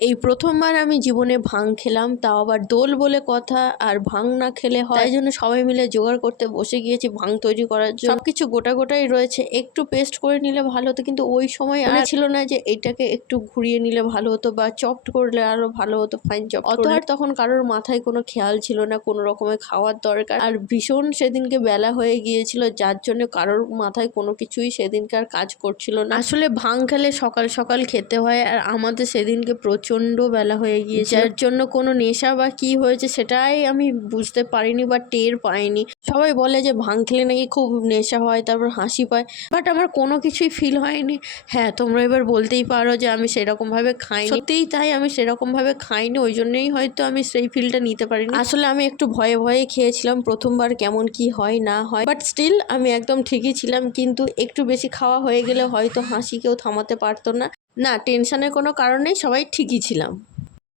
এই প্রথমবার আমি জীবনে ভাং খেলাম, তাও আবার দোল বলে কথা। আর ভাং না খেলে হয়, তাই জন্য সবাই মিলে জোগাড় করতে বসে গিয়েছি ভাং তৈরি করার জন্য। সবকিছু গোটা গোটাই রয়েছে, একটু পেস্ট করে নিলে ভালো হতো, কিন্তু ওই সময় আর ছিল না যে এটাকে একটু ঘুরিয়ে নিলে ভালো হতো বা চপড করলে আরো ভালো হতো, ফাইন চপ। অত আর তখন কারোর মাথায় কোনো খেয়াল ছিল না কোনো রকমের খাওয়ার দরকার। আর ভীষণ সেদিনকে বেলা হয়ে গিয়েছিল, যার জন্য কারোর মাথায় কোনো কিছুই সেদিনকে আর কাজ করছিল না। আসলে ভাং খেলে সকাল সকাল খেতে হয়, আর আমাদের সেদিনকে প্রচণ্ড বেলা হয়ে গিয়েছে, যার জন্য কোনো নেশা বা কি হয়েছে সেটাই আমি বুঝতে পারিনি বা টের পাইনি। সবাই বলে যে ভাং খেলে নাকি খুব নেশা হয়, তারপর হাসি পায়, বাট আমার কোনো কিছুই ফিল হয়নি। হ্যাঁ, তোমরা এবার বলতেই পারো যে আমি সেরকমভাবে খাইনি, সত্যিই তাই, আমি সেরকমভাবে খাইনি, ওই জন্যই হয়তো আমি সেই ফিলটা নিতে পারিনি। আসলে আমি একটু ভয়ে ভয়ে খেয়েছিলাম প্রথমবার, কেমন কি হয় না হয়, বাট স্টিল আমি একদম ঠিকই ছিলাম। কিন্তু একটু বেশি খাওয়া হয়ে গেলে হয়তো হাসি কেউ থামাতে পারতো না। না, টেনশনের কোনো কারণ নেই, সবাই ঠিকই ছিলাম।